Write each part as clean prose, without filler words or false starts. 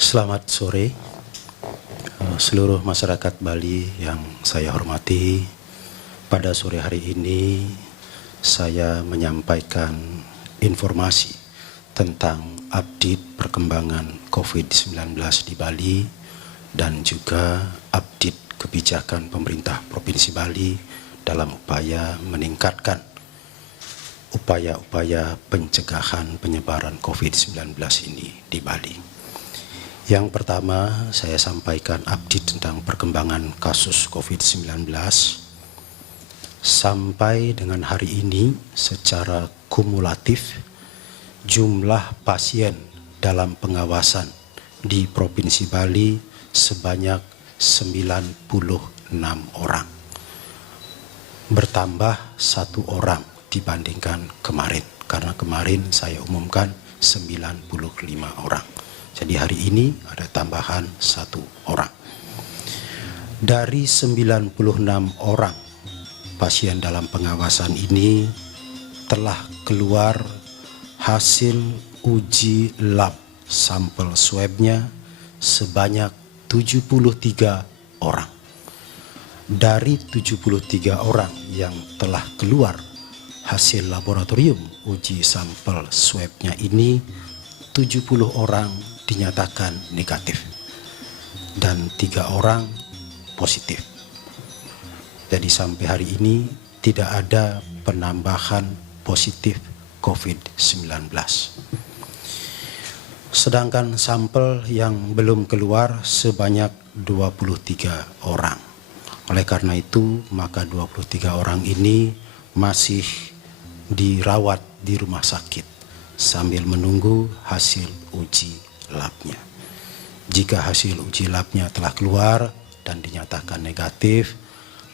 Selamat sore seluruh masyarakat Bali yang saya hormati. Pada sore hari ini saya menyampaikan informasi tentang update perkembangan COVID-19 di Bali dan juga update kebijakan pemerintah Provinsi Bali dalam upaya meningkatkan upaya-upaya pencegahan penyebaran COVID-19 ini di Bali. Yang pertama, saya sampaikan update tentang perkembangan kasus COVID-19. Sampai dengan hari ini, secara kumulatif, jumlah pasien dalam pengawasan di Provinsi Bali sebanyak 96 orang. Bertambah 1 orang dibandingkan kemarin, karena kemarin saya umumkan 95 orang. Jadi hari ini ada tambahan 1 orang. Dari 96 orang pasien dalam pengawasan ini telah keluar hasil uji lab sampel swabnya sebanyak 73 orang. Dari 73 orang yang telah keluar hasil laboratorium uji sampel swabnya ini, 70 orang dinyatakan negatif dan 3 orang positif. Jadi sampai hari ini tidak ada penambahan positif COVID-19. Sedangkan sampel yang belum keluar sebanyak 23 orang. Oleh karena itu, maka 23 orang ini masih dirawat di rumah sakit sambil menunggu hasil uji labnya. Jika hasil uji labnya telah keluar dan dinyatakan negatif,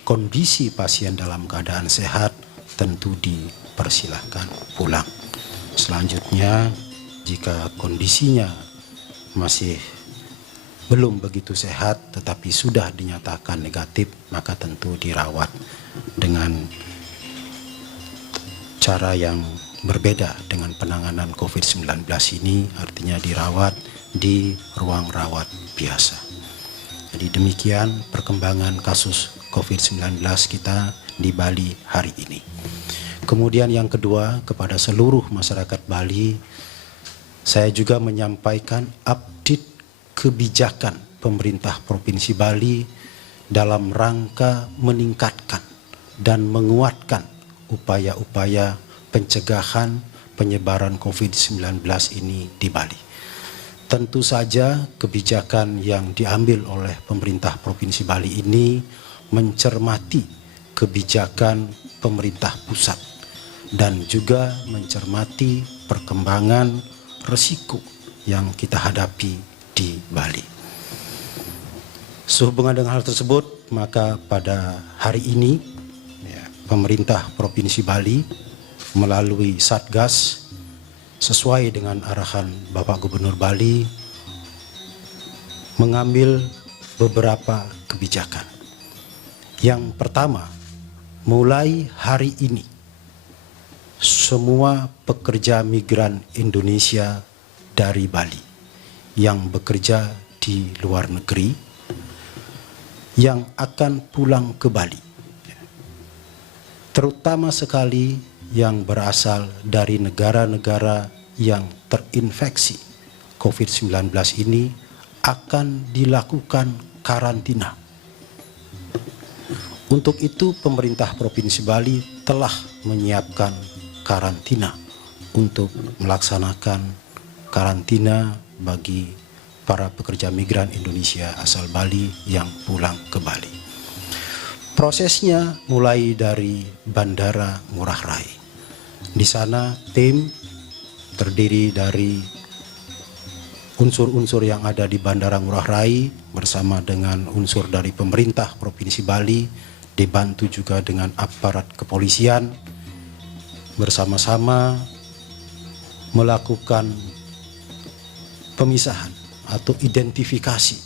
kondisi pasien dalam keadaan sehat tentu dipersilahkan pulang. Selanjutnya, jika kondisinya masih belum begitu sehat tetapi sudah dinyatakan negatif, maka tentu dirawat dengan cara yang berbeda dengan penanganan COVID-19 ini, artinya dirawat di ruang rawat biasa. Jadi demikian perkembangan kasus COVID-19 kita di Bali hari ini. Kemudian yang kedua, kepada seluruh masyarakat Bali, saya juga menyampaikan update kebijakan pemerintah Provinsi Bali dalam rangka meningkatkan dan menguatkan upaya-upaya pencegahan penyebaran COVID-19 ini di Bali. Tentu saja kebijakan yang diambil oleh pemerintah Provinsi Bali ini mencermati kebijakan pemerintah pusat dan juga mencermati perkembangan resiko yang kita hadapi di Bali. Sehubungan dengan hal tersebut, maka pada hari ini pemerintah Provinsi Bali melalui Satgas sesuai dengan arahan Bapak Gubernur Bali mengambil beberapa kebijakan. Yang pertama, mulai hari ini semua pekerja migran Indonesia dari Bali yang bekerja di luar negeri yang akan pulang ke Bali, terutama sekali yang berasal dari negara-negara yang terinfeksi COVID-19 ini, akan dilakukan karantina. Untuk itu pemerintah Provinsi Bali telah menyiapkan karantina untuk melaksanakan karantina bagi para pekerja migran Indonesia asal Bali yang pulang ke Bali. Prosesnya mulai dari Bandara Ngurah Rai. Di sana tim terdiri dari unsur-unsur yang ada di Bandara Ngurah Rai bersama dengan unsur dari pemerintah Provinsi Bali, dibantu juga dengan aparat kepolisian, bersama-sama melakukan pemisahan atau identifikasi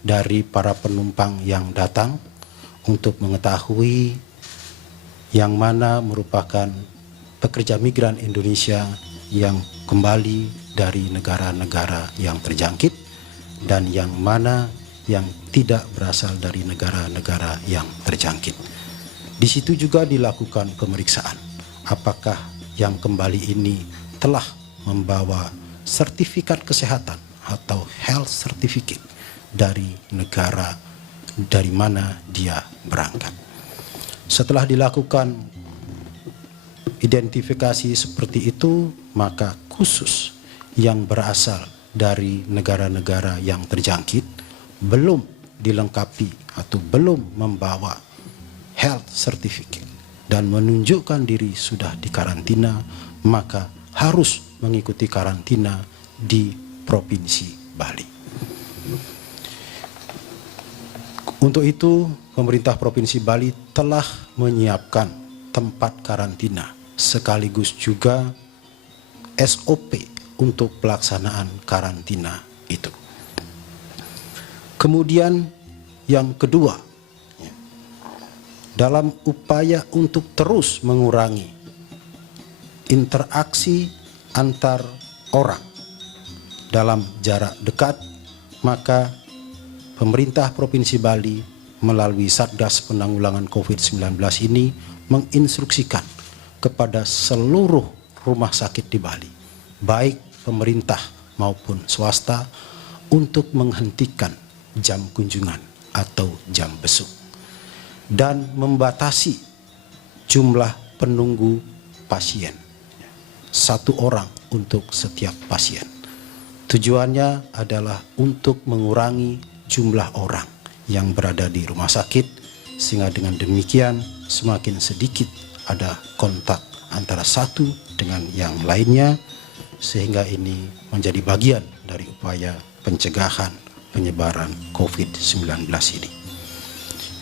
dari para penumpang yang datang untuk mengetahui yang mana merupakan pekerja migran Indonesia yang kembali dari negara-negara yang terjangkit dan yang mana yang tidak berasal dari negara-negara yang terjangkit. Di situ juga dilakukan pemeriksaan apakah yang kembali ini telah membawa sertifikat kesehatan atau health certificate dari negara dari mana dia berangkat. Setelah dilakukan identifikasi seperti itu, maka khusus yang berasal dari negara-negara yang terjangkit belum dilengkapi atau belum membawa health certificate dan menunjukkan diri sudah dikarantina, maka harus mengikuti karantina di Provinsi Bali. Untuk itu, pemerintah Provinsi Bali telah menyiapkan tempat karantina sekaligus juga SOP untuk pelaksanaan karantina itu. Kemudian yang kedua, dalam upaya untuk terus mengurangi interaksi antar orang dalam jarak dekat, maka pemerintah Provinsi Bali melalui Satgas Penanggulangan COVID-19 ini menginstruksikan kepada seluruh rumah sakit di Bali, baik pemerintah maupun swasta, untuk menghentikan jam kunjungan atau jam besuk dan membatasi jumlah penunggu pasien, 1 orang untuk setiap pasien. Tujuannya adalah untuk mengurangi jumlah orang yang berada di rumah sakit, sehingga dengan demikian semakin sedikit ada kontak antara satu dengan yang lainnya, sehingga ini menjadi bagian dari upaya pencegahan penyebaran COVID-19 ini.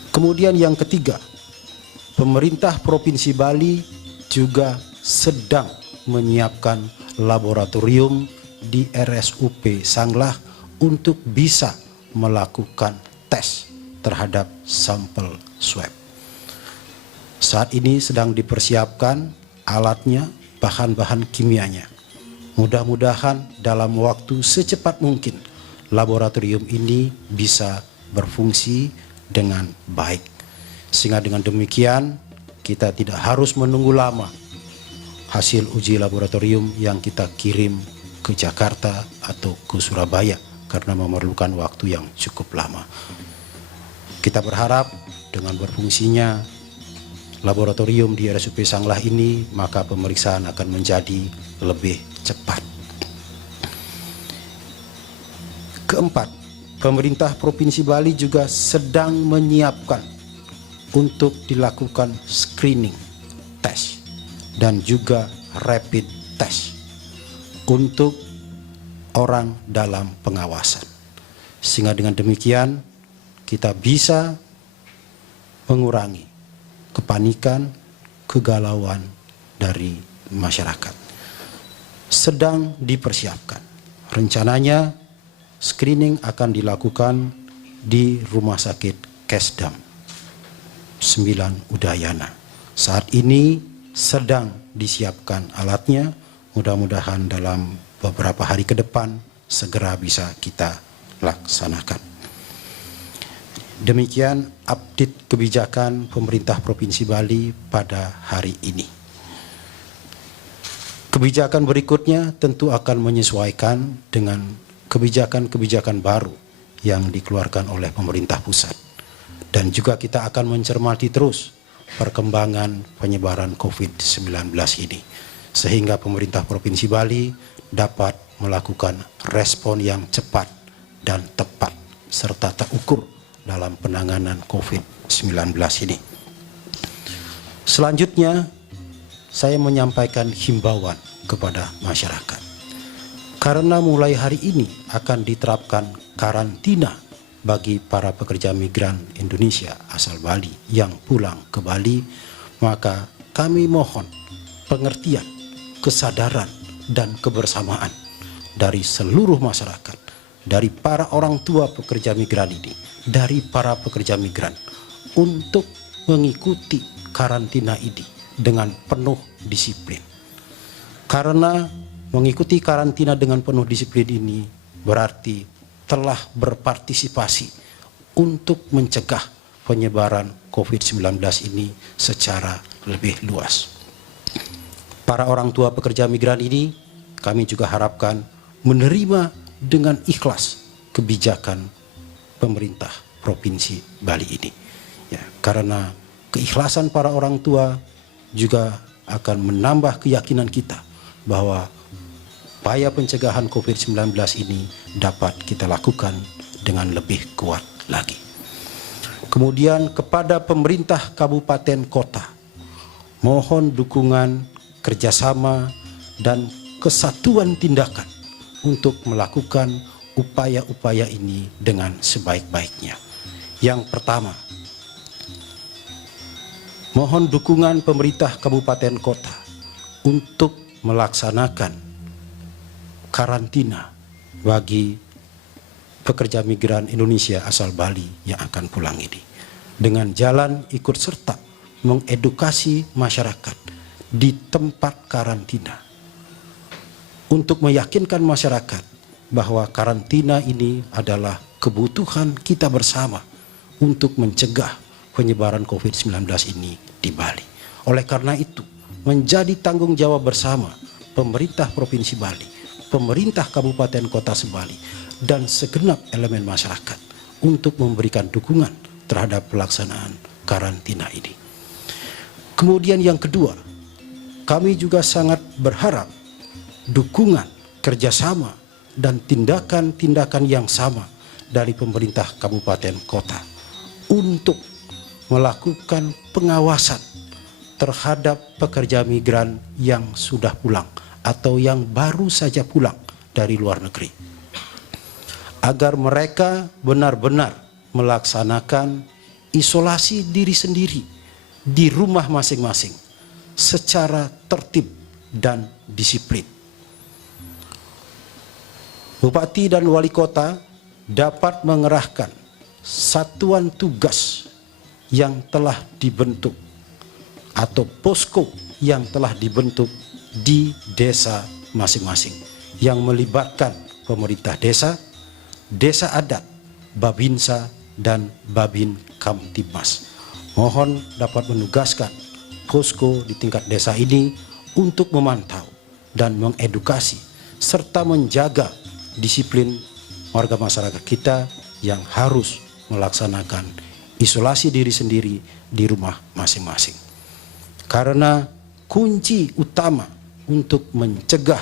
Kemudian yang ketiga, pemerintah Provinsi Bali juga sedang menyiapkan laboratorium di RSUP Sanglah untuk bisa melakukan tes terhadap sampel swab. Saat ini sedang dipersiapkan alatnya, bahan-bahan kimianya. Mudah-mudahan dalam waktu secepat mungkin laboratorium ini bisa berfungsi dengan baik. Sehingga dengan demikian kita tidak harus menunggu lama hasil uji laboratorium yang kita kirim ke Jakarta atau ke Surabaya karena memerlukan waktu yang cukup lama. Kita berharap dengan berfungsinya laboratorium di RSUP Sanglah ini, maka pemeriksaan akan menjadi lebih cepat. Keempat, pemerintah Provinsi Bali juga sedang menyiapkan untuk dilakukan screening test dan juga rapid test untuk orang dalam pengawasan. Sehingga dengan demikian kita bisa mengurangi kepanikan, kegalauan dari masyarakat. Sedang dipersiapkan. Rencananya screening akan dilakukan di Rumah Sakit Kesdam 9 Udayana. Saat ini sedang disiapkan alatnya, mudah-mudahan dalam beberapa hari ke depan segera bisa kita laksanakan. Demikian update kebijakan pemerintah Provinsi Bali pada hari ini. Kebijakan berikutnya tentu akan menyesuaikan dengan kebijakan-kebijakan baru yang dikeluarkan oleh pemerintah pusat. Dan juga kita akan mencermati terus perkembangan penyebaran COVID-19 ini, sehingga pemerintah Provinsi Bali dapat melakukan respon yang cepat dan tepat serta terukur dalam penanganan COVID-19 ini. Selanjutnya, saya menyampaikan himbauan kepada masyarakat. Karena mulai hari ini akan diterapkan karantina bagi para pekerja migran Indonesia asal Bali yang pulang ke Bali, maka kami mohon pengertian, kesadaran, dan kebersamaan dari seluruh masyarakat, dari para orang tua pekerja migran ini, dari para pekerja migran, untuk mengikuti karantina ini dengan penuh disiplin. Karena Mengikuti karantina dengan penuh disiplin ini berarti telah berpartisipasi untuk mencegah penyebaran COVID-19 ini secara lebih luas. Para orang tua pekerja migran ini kami juga harapkan menerima dengan ikhlas kebijakan pemerintah Provinsi Bali ini. Ya, karena keikhlasan para orang tua juga akan menambah keyakinan kita bahwa upaya pencegahan COVID-19 ini dapat kita lakukan dengan lebih kuat lagi. Kemudian kepada pemerintah kabupaten kota, mohon dukungan, kerjasama, dan kesatuan tindakan untuk melakukan upaya-upaya ini dengan sebaik-baiknya. Yang pertama, mohon dukungan pemerintah kabupaten kota untuk melaksanakan karantina bagi pekerja migran Indonesia asal Bali yang akan pulang ini, dengan jalan ikut serta mengedukasi masyarakat di tempat karantina untuk meyakinkan masyarakat bahwa karantina ini adalah kebutuhan kita bersama untuk mencegah penyebaran COVID-19 ini di Bali. Oleh karena itu, menjadi tanggung jawab bersama pemerintah Provinsi Bali, pemerintah Kabupaten Kota Sebali, dan segenap elemen masyarakat untuk memberikan dukungan terhadap pelaksanaan karantina ini. Kemudian yang kedua, kami juga sangat berharap dukungan, kerjasama, dan tindakan-tindakan yang sama dari pemerintah Kabupaten Kota untuk melakukan pengawasan terhadap pekerja migran yang sudah pulang atau yang baru saja pulang dari luar negeri, agar mereka benar-benar melaksanakan isolasi diri sendiri di rumah masing-masing secara tertib dan disiplin. Bupati dan wali kota dapat mengerahkan satuan tugas yang telah dibentuk atau posko yang telah dibentuk di desa masing-masing yang melibatkan pemerintah desa, desa adat, Babinsa, dan Babin Kamtibmas. Mohon dapat menugaskan posko di tingkat desa ini untuk memantau dan mengedukasi serta menjaga disiplin warga masyarakat kita yang harus melaksanakan isolasi diri sendiri di rumah masing-masing. Karena kunci utama untuk mencegah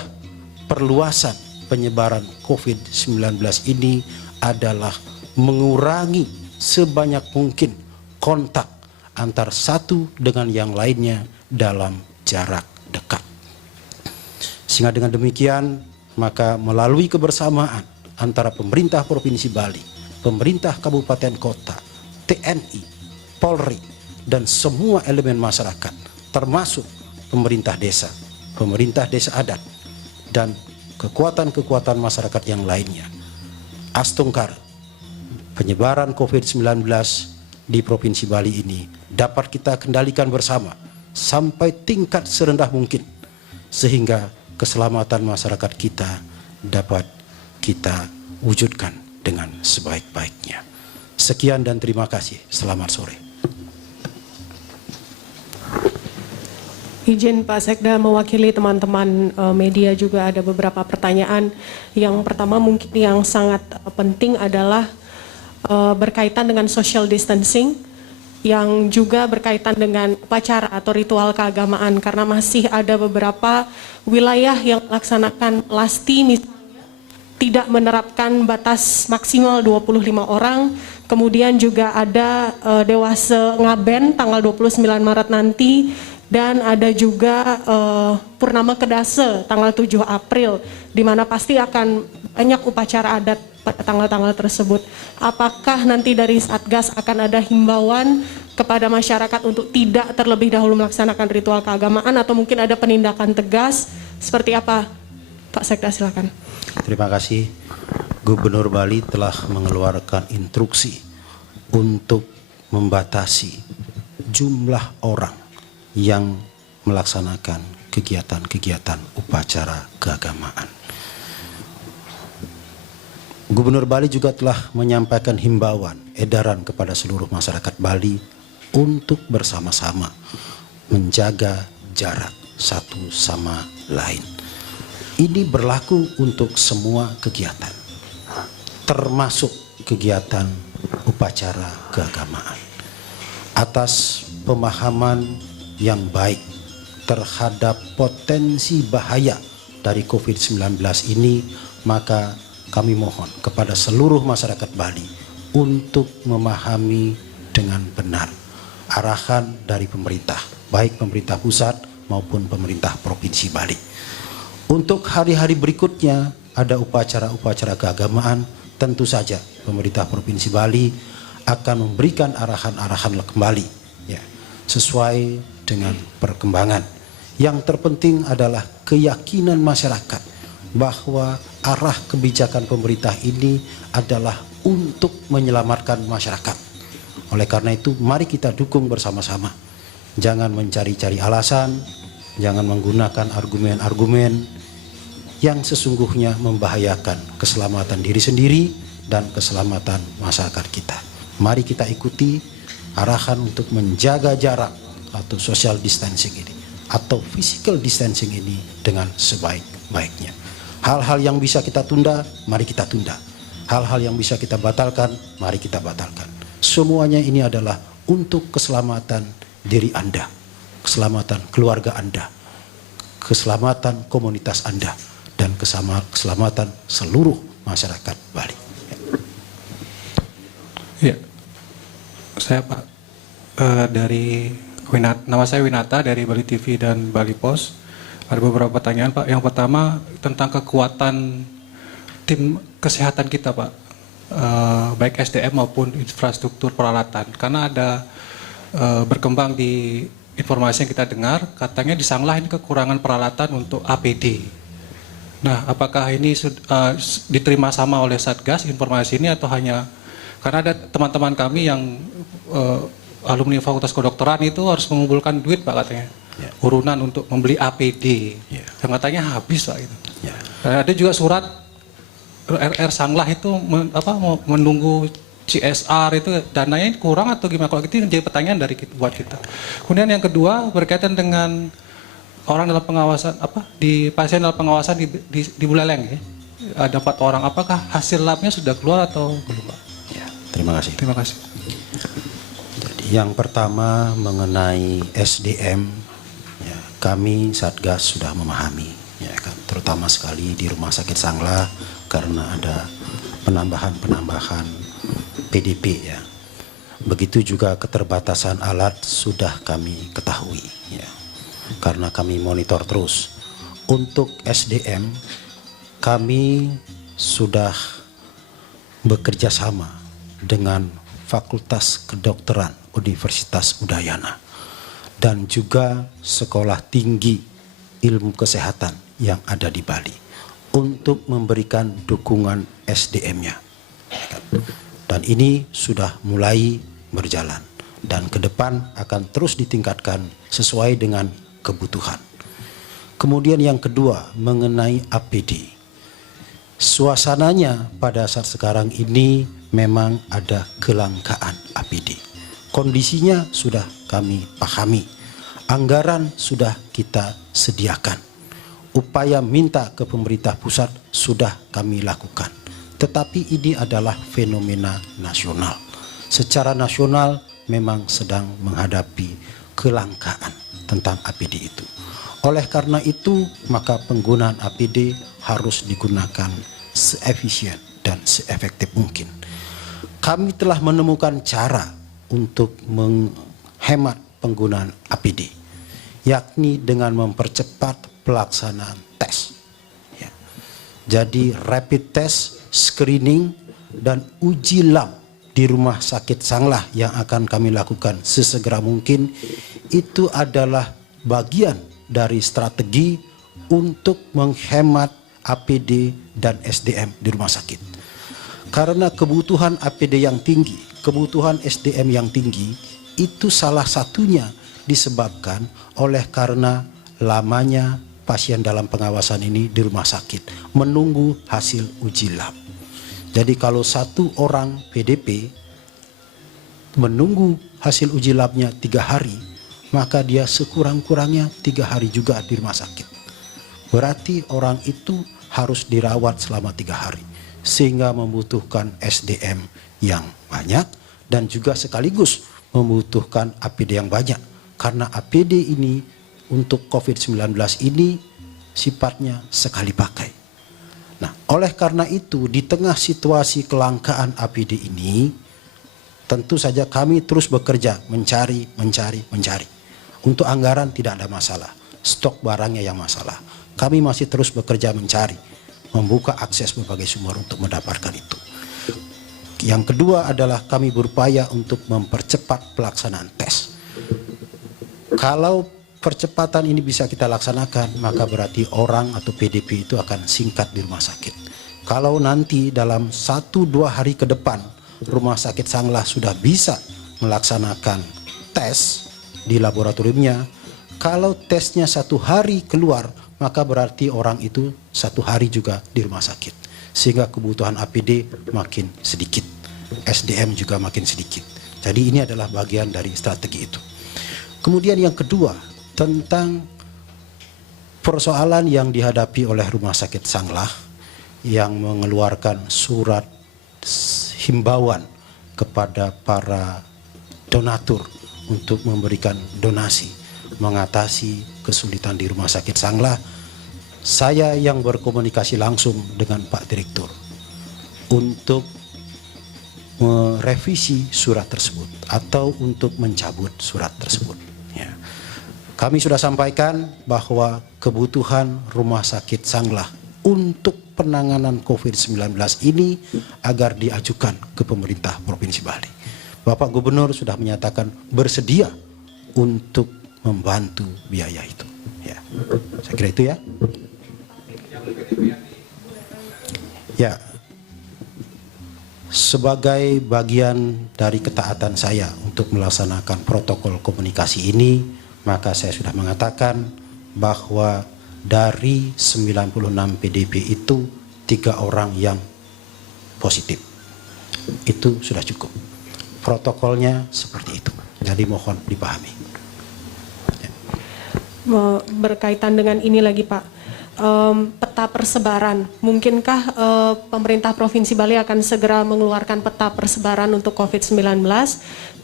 perluasan penyebaran COVID-19 ini adalah mengurangi sebanyak mungkin kontak antar satu dengan yang lainnya dalam jarak dekat. Sehingga dengan demikian, maka melalui kebersamaan antara pemerintah Provinsi Bali, pemerintah kabupaten kota, TNI, Polri, dan semua elemen masyarakat, termasuk pemerintah desa adat, dan kekuatan-kekuatan masyarakat yang lainnya, astungkar penyebaran COVID-19 di Provinsi Bali ini dapat kita kendalikan bersama sampai tingkat serendah mungkin, sehingga keselamatan masyarakat kita dapat kita wujudkan dengan sebaik-baiknya. Sekian dan terima kasih. Selamat sore. Izin Pak Sekda mewakili teman-teman media juga ada beberapa pertanyaan. Yang pertama mungkin yang sangat penting adalah berkaitan dengan social distancing, yang juga berkaitan dengan upacara atau ritual keagamaan, karena masih ada beberapa wilayah yang melaksanakan lasti misalnya tidak menerapkan batas maksimal 25 orang, kemudian juga ada Dewase Ngaben tanggal 29 Maret nanti, dan ada juga Purnama Kedase tanggal 7 April, di mana pasti akan banyak upacara adat pada tanggal-tanggal tersebut. Apakah nanti dari Satgas akan ada himbauan kepada masyarakat untuk tidak terlebih dahulu melaksanakan ritual keagamaan, atau mungkin ada penindakan tegas? Seperti apa, Pak Sekda, silakan. Terima kasih. Gubernur Bali telah mengeluarkan instruksi untuk membatasi jumlah orang yang melaksanakan kegiatan-kegiatan upacara keagamaan. Gubernur Bali juga telah menyampaikan himbauan edaran kepada seluruh masyarakat Bali untuk bersama-sama menjaga jarak satu sama lain. Ini berlaku untuk semua kegiatan, termasuk kegiatan upacara keagamaan. Atas pemahaman yang baik terhadap potensi bahaya dari COVID-19 ini, maka kami mohon kepada seluruh masyarakat Bali untuk memahami dengan benar arahan dari pemerintah, baik pemerintah pusat maupun pemerintah Provinsi Bali. Untuk hari-hari berikutnya ada upacara-upacara keagamaan, tentu saja pemerintah Provinsi Bali akan memberikan arahan-arahan kembali ya, sesuai dengan perkembangan. Yang terpenting adalah keyakinan masyarakat bahwa arah kebijakan pemerintah ini adalah untuk menyelamatkan masyarakat. Oleh karena itu, mari kita dukung bersama-sama. Jangan mencari-cari alasan, jangan menggunakan argumen-argumen yang sesungguhnya membahayakan keselamatan diri sendiri dan keselamatan masyarakat kita. Mari kita ikuti arahan untuk menjaga jarak atau social distancing ini atau physical distancing ini dengan sebaik-baiknya. Hal-hal yang bisa kita tunda, mari kita tunda. Hal-hal yang bisa kita batalkan, mari kita batalkan. Semuanya ini adalah untuk keselamatan diri Anda, keselamatan keluarga Anda, keselamatan komunitas Anda, dan keselamatan seluruh masyarakat Bali. Ya, saya Pak nama saya Winata dari Bali TV dan Bali Post. Ada beberapa pertanyaan Pak. Yang pertama tentang kekuatan tim kesehatan kita Pak, baik SDM maupun infrastruktur peralatan. Karena ada berkembang di informasi yang kita dengar, katanya di Sanglah ini kekurangan peralatan untuk APD. Nah, apakah ini diterima sama oleh Satgas informasi ini atau hanya karena ada teman-teman kami yang alumni Fakultas Kedokteran itu harus mengumpulkan duit Pak katanya, urunan untuk membeli APD, yang katanya habis Pak itu. Ada juga surat RR Sanglah itu menunggu CSR itu dananya kurang atau gimana? Kalau gitu jadi pertanyaan buat kita. Kemudian yang kedua berkaitan dengan orang dalam pengawasan di pasien dalam pengawasan di Buleleng ya. Ada 4 orang, apakah hasil labnya sudah keluar atau belum Pak? Terima kasih. Terima kasih. Jadi yang pertama mengenai SDM, ya, kami Satgas sudah memahami, ya kan, terutama sekali di Rumah Sakit Sanglah karena ada penambahan PDP ya. Begitu juga keterbatasan alat sudah kami ketahui, ya, karena kami monitor terus. Untuk SDM kami sudah bekerja sama dengan Fakultas Kedokteran Universitas Udayana dan juga Sekolah Tinggi Ilmu Kesehatan yang ada di Bali untuk memberikan dukungan SDM-nya. Dan ini sudah mulai berjalan dan ke depan akan terus ditingkatkan sesuai dengan kebutuhan. Kemudian yang kedua mengenai APD. Suasananya pada saat sekarang ini memang ada kelangkaan APD. Kondisinya sudah kami pahami. Anggaran sudah kita sediakan. Upaya minta ke pemerintah pusat sudah kami lakukan. Tetapi ini adalah fenomena nasional. Secara nasional memang sedang menghadapi kelangkaan tentang APD itu. Oleh karena itu, maka penggunaan APD harus digunakan seefisien dan seefektif mungkin. Kami telah menemukan cara untuk menghemat penggunaan APD, yakni dengan mempercepat pelaksanaan tes. Ya. Jadi rapid test, screening, dan uji lab di Rumah Sakit Sanglah yang akan kami lakukan sesegera mungkin itu adalah bagian dari strategi untuk menghemat APD dan SDM di rumah sakit. Karena kebutuhan APD yang tinggi, kebutuhan SDM yang tinggi, itu salah satunya disebabkan oleh karena lamanya pasien dalam pengawasan ini di rumah sakit menunggu hasil uji lab. Jadi kalau satu orang PDP menunggu hasil uji labnya 3 hari, maka dia sekurang-kurangnya 3 hari juga di rumah sakit. Berarti orang itu harus dirawat selama 3 hari, sehingga membutuhkan SDM yang banyak dan juga sekaligus membutuhkan APD yang banyak. Karena APD ini untuk COVID-19 ini sifatnya sekali pakai. Nah, oleh karena itu di tengah situasi kelangkaan APD ini, tentu saja kami terus bekerja mencari. Untuk anggaran tidak ada masalah, stok barangnya yang masalah. Kami masih terus bekerja mencari, membuka akses berbagai sumber untuk mendapatkan itu. Yang kedua adalah kami berupaya untuk mempercepat pelaksanaan tes. Kalau percepatan ini bisa kita laksanakan, maka berarti orang atau PDP itu akan singkat di rumah sakit. Kalau nanti dalam 1-2 hari ke depan Rumah Sakit Sanglah sudah bisa melaksanakan tes di laboratoriumnya, kalau tesnya 1 hari keluar, maka berarti orang itu 1 hari juga di rumah sakit, sehingga kebutuhan APD makin sedikit, SDM juga makin sedikit. Jadi ini adalah bagian dari strategi itu. Kemudian yang kedua, tentang persoalan yang dihadapi oleh Rumah Sakit Sanglah yang mengeluarkan surat himbauan kepada para donatur untuk memberikan donasi mengatasi kesulitan di Rumah Sakit Sanglah. Saya yang berkomunikasi langsung dengan Pak Direktur untuk merevisi surat tersebut atau untuk mencabut surat tersebut. Ya. Kami sudah sampaikan bahwa kebutuhan Rumah Sakit Sanglah untuk penanganan COVID-19 ini agar diajukan ke pemerintah Provinsi Bali. Bapak Gubernur sudah menyatakan bersedia untuk membantu biaya itu. Ya, saya kira itu ya. Ya, sebagai bagian dari ketaatan saya untuk melaksanakan protokol komunikasi ini, maka saya sudah mengatakan bahwa dari 96 PDP itu 3 orang yang positif. Itu sudah cukup. Protokolnya seperti itu. Jadi mohon dipahami. Berkaitan dengan ini lagi Pak, peta persebaran, mungkinkah pemerintah Provinsi Bali akan segera mengeluarkan peta persebaran untuk COVID-19?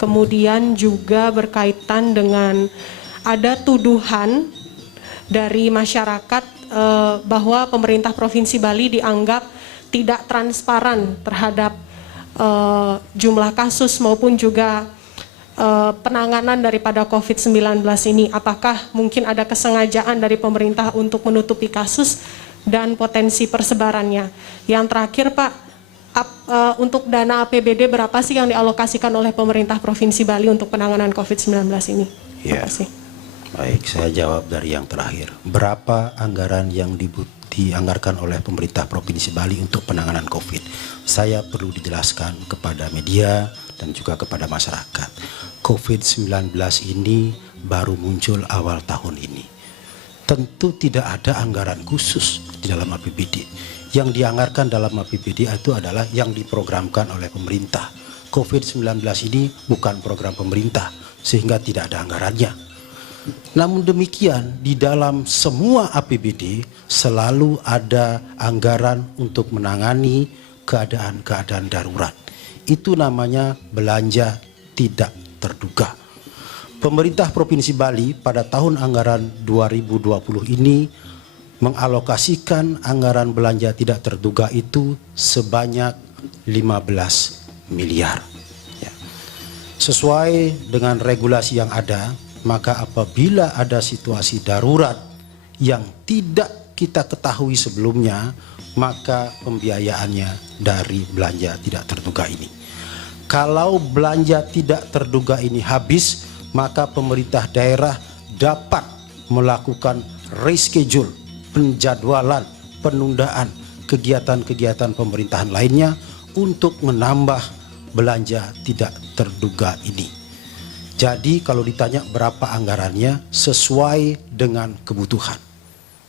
Kemudian juga berkaitan dengan ada tuduhan dari masyarakat bahwa pemerintah Provinsi Bali dianggap tidak transparan terhadap jumlah kasus maupun juga penanganan daripada COVID-19 ini. Apakah mungkin ada kesengajaan dari pemerintah untuk menutupi kasus dan potensi persebarannya? Yang terakhir Pak, untuk dana APBD berapa sih yang dialokasikan oleh pemerintah Provinsi Bali untuk penanganan COVID-19 ini? Ya, baik, saya jawab dari yang terakhir. Berapa anggaran yang dianggarkan oleh pemerintah Provinsi Bali untuk penanganan COVID? Saya perlu dijelaskan kepada media dan juga kepada masyarakat. COVID-19 ini baru muncul awal tahun ini. Tentu tidak ada anggaran khusus di dalam APBD. Yang dianggarkan dalam APBD itu adalah yang diprogramkan oleh pemerintah. COVID-19 ini bukan program pemerintah, sehingga tidak ada anggarannya. Namun demikian, di dalam semua APBD selalu ada anggaran untuk menangani keadaan-keadaan darurat. Itu namanya belanja tidak terduga. Pemerintah Provinsi Bali pada tahun anggaran 2020 ini mengalokasikan anggaran belanja tidak terduga itu sebanyak 15 miliar. Ya. Sesuai dengan regulasi yang ada, maka apabila ada situasi darurat yang tidak kita ketahui sebelumnya, maka pembiayaannya dari belanja tidak terduga ini. Kalau belanja tidak terduga ini habis, maka pemerintah daerah dapat melakukan reschedule, penjadwalan, penundaan kegiatan-kegiatan pemerintahan lainnya untuk menambah belanja tidak terduga ini. Jadi kalau ditanya berapa anggarannya, sesuai dengan kebutuhan.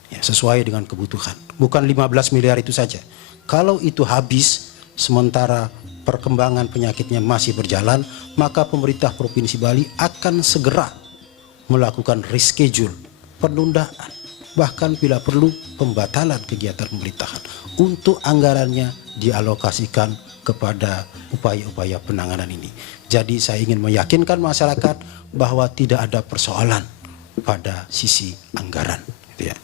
Ya, sesuai dengan kebutuhan. Bukan 15 miliar itu saja. Kalau itu habis, sementara perkembangan penyakitnya masih berjalan, maka pemerintah Provinsi Bali akan segera melakukan reschedule, penundaan, bahkan bila perlu pembatalan kegiatan pemerintahan untuk anggarannya dialokasikan kepada upaya-upaya penanganan ini. Jadi saya ingin meyakinkan masyarakat bahwa tidak ada persoalan pada sisi anggaran. Gitu ya.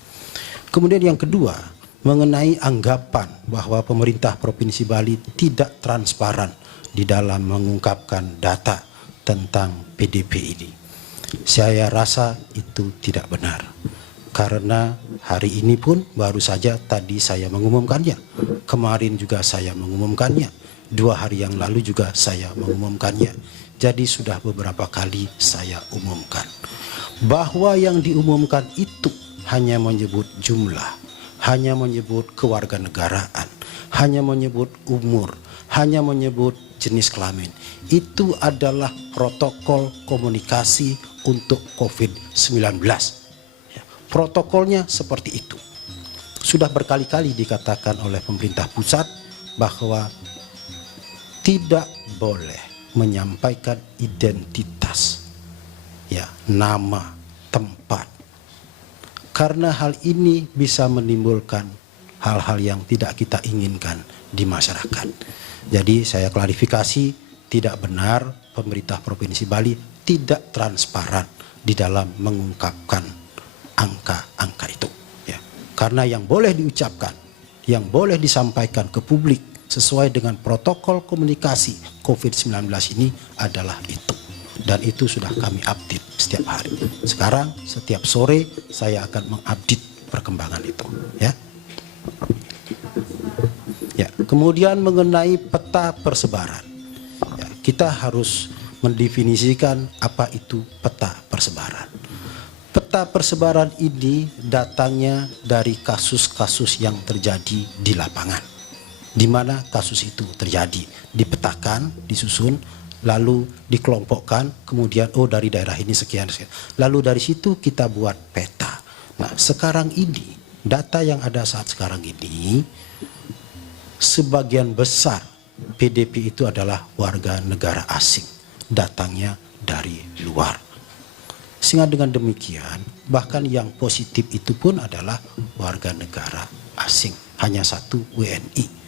Kemudian yang kedua, mengenai anggapan bahwa pemerintah Provinsi Bali tidak transparan di dalam mengungkapkan data tentang PDP ini. Saya rasa itu tidak benar. Karena hari ini pun baru saja tadi saya mengumumkannya. Kemarin juga saya mengumumkannya. 2 hari yang lalu juga saya mengumumkannya. Jadi sudah beberapa kali saya umumkan. Bahwa yang diumumkan itu hanya menyebut jumlah, hanya menyebut kewarganegaraan, hanya menyebut umur, hanya menyebut jenis kelamin. Itu adalah protokol komunikasi untuk COVID-19. Ya, protokolnya seperti itu. Sudah berkali-kali dikatakan oleh pemerintah pusat bahwa tidak boleh menyampaikan identitas, ya, nama, tempat. Karena hal ini bisa menimbulkan hal-hal yang tidak kita inginkan di masyarakat. Jadi saya klarifikasi, tidak benar pemerintah Provinsi Bali tidak transparan di dalam mengungkapkan angka-angka itu. Ya. Karena yang boleh diucapkan, yang boleh disampaikan ke publik sesuai dengan protokol komunikasi COVID-19 ini adalah itu. Dan itu sudah kami update setiap hari. Sekarang setiap sore saya akan mengupdate perkembangan itu. Ya. Ya. Kemudian mengenai peta persebaran. Ya, kita harus mendefinisikan apa itu peta persebaran. Peta persebaran ini datangnya dari kasus-kasus yang terjadi di lapangan. Di mana kasus itu terjadi, dipetakan, disusun, lalu dikelompokkan, kemudian dari daerah ini sekian. Lalu dari situ kita buat peta. Nah, sekarang ini, data yang ada saat sekarang ini, sebagian besar PDP itu adalah warga negara asing, datangnya dari luar. Sehingga dengan demikian, bahkan yang positif itu pun adalah warga negara asing, hanya 1 WNI.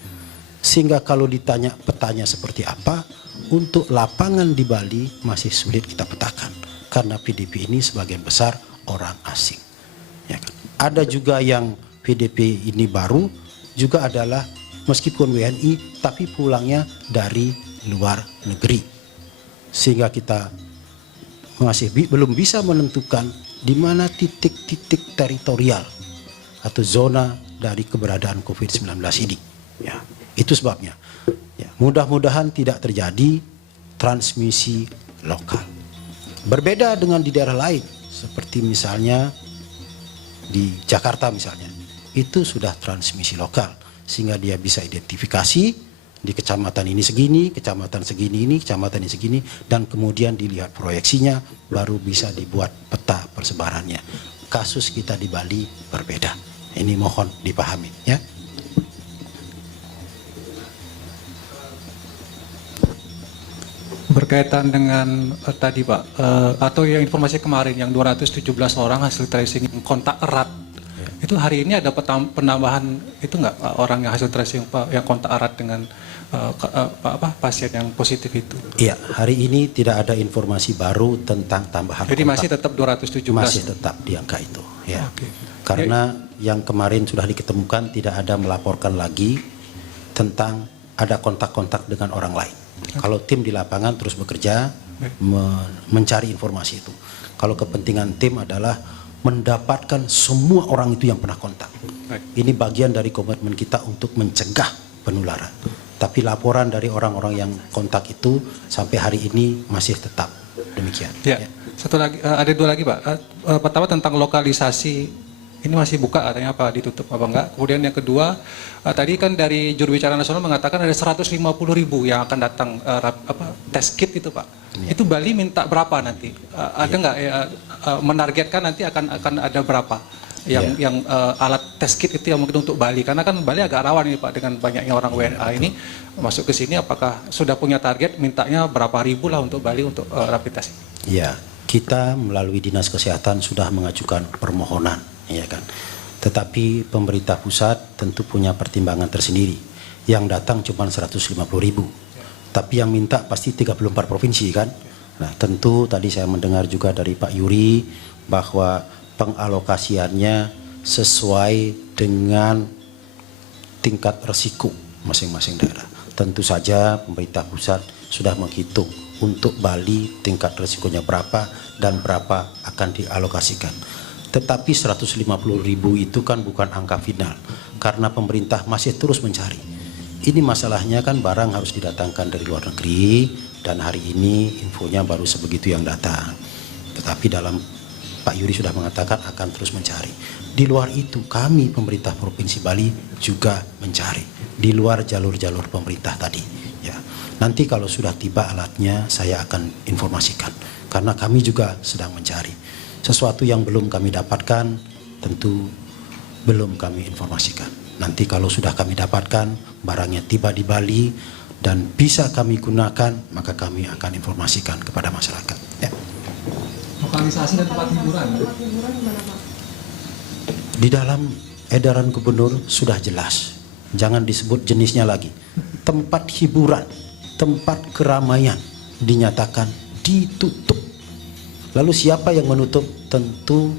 Sehingga kalau ditanya petanya seperti apa, untuk lapangan di Bali masih sulit kita petakan. Karena PDP ini sebagian besar orang asing. Ya kan? Ada juga yang PDP ini baru, juga adalah meskipun WNI, tapi pulangnya dari luar negeri. Sehingga kita masih belum bisa menentukan di mana titik-titik teritorial atau zona dari keberadaan COVID-19 ini. Ya. Itu sebabnya, ya, mudah-mudahan tidak terjadi transmisi lokal. Berbeda dengan di daerah lain, seperti misalnya di Jakarta misalnya, itu sudah transmisi lokal, sehingga dia bisa identifikasi di kecamatan ini segini, kecamatan segini ini, kecamatan ini segini, dan kemudian dilihat proyeksinya, baru bisa dibuat peta persebarannya. Kasus kita di Bali berbeda. Ini mohon dipahami, ya. Berkaitan dengan tadi Pak, atau yang informasi kemarin yang 217 orang hasil tracing kontak erat, itu hari ini ada penambahan itu nggak orang yang hasil tracing yang kontak erat dengan pasien yang positif itu? Iya, hari ini tidak ada informasi baru tentang tambahan. Jadi kontak. masih tetap 217? Masih tetap di angka itu. Ya. Okay. Karena yang kemarin sudah diketemukan tidak ada melaporkan lagi tentang ada kontak-kontak dengan orang lain. Kalau tim di lapangan terus bekerja mencari informasi itu. Kalau kepentingan tim adalah mendapatkan semua orang itu yang pernah kontak. Ini bagian dari komitmen kita untuk mencegah penularan. Tapi laporan dari orang-orang yang kontak itu sampai hari ini masih tetap demikian. Ya. Satu lagi, ada 2 lagi Pak. Pertama tentang lokalisasi Ini masih buka katanya, apa ditutup apa enggak. Kemudian yang kedua, tadi kan dari juru bicara nasional mengatakan ada 150.000 yang akan datang test kit itu Pak. Itu Bali minta berapa nanti? Ada nggak menargetkan nanti akan ada berapa yang alat test kit itu yang mungkin untuk Bali? Karena kan Bali agak rawan ini Pak dengan banyaknya orang WNA ini masuk ke sini. Apakah sudah punya target mintanya berapa ribu lah untuk Bali untuk rapid test? Ya, kita melalui Dinas Kesehatan sudah mengajukan permohonan, ya kan. Tetapi pemerintah pusat tentu punya pertimbangan tersendiri. Yang datang cuma 150.000, tapi yang minta pasti 34 provinsi kan. Nah, tentu tadi saya mendengar juga dari Pak Yuri bahwa pengalokasiannya sesuai dengan tingkat resiko masing-masing daerah. Tentu saja pemerintah pusat sudah menghitung untuk Bali tingkat resikonya berapa dan berapa akan dialokasikan. Tetapi 150.000 itu kan bukan angka final, karena pemerintah masih terus mencari. Ini masalahnya kan barang harus didatangkan dari luar negeri, dan hari ini infonya baru sebegitu yang datang. Tetapi dalam Pak Yuri sudah mengatakan akan terus mencari. Di luar itu kami pemerintah Provinsi Bali juga mencari, di luar jalur-jalur pemerintah tadi. Ya, nanti kalau sudah tiba alatnya saya akan informasikan, karena kami juga sedang mencari. Sesuatu yang belum kami dapatkan tentu belum kami informasikan. Nanti kalau sudah kami dapatkan, barangnya tiba di Bali dan bisa kami gunakan, maka kami akan informasikan kepada masyarakat. Ya. Lokalisasi dan tempat hiburan. Di dalam edaran gubernur sudah jelas, jangan disebut jenisnya lagi. Tempat hiburan, tempat keramaian dinyatakan ditutup. Lalu siapa yang menutup? Tentu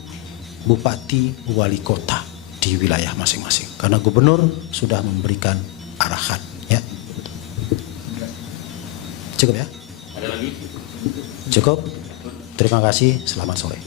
bupati, wali kota di wilayah masing-masing. Karena gubernur sudah memberikan arahan. Ya. Cukup ya? Ada lagi? Cukup. Terima kasih. Selamat sore.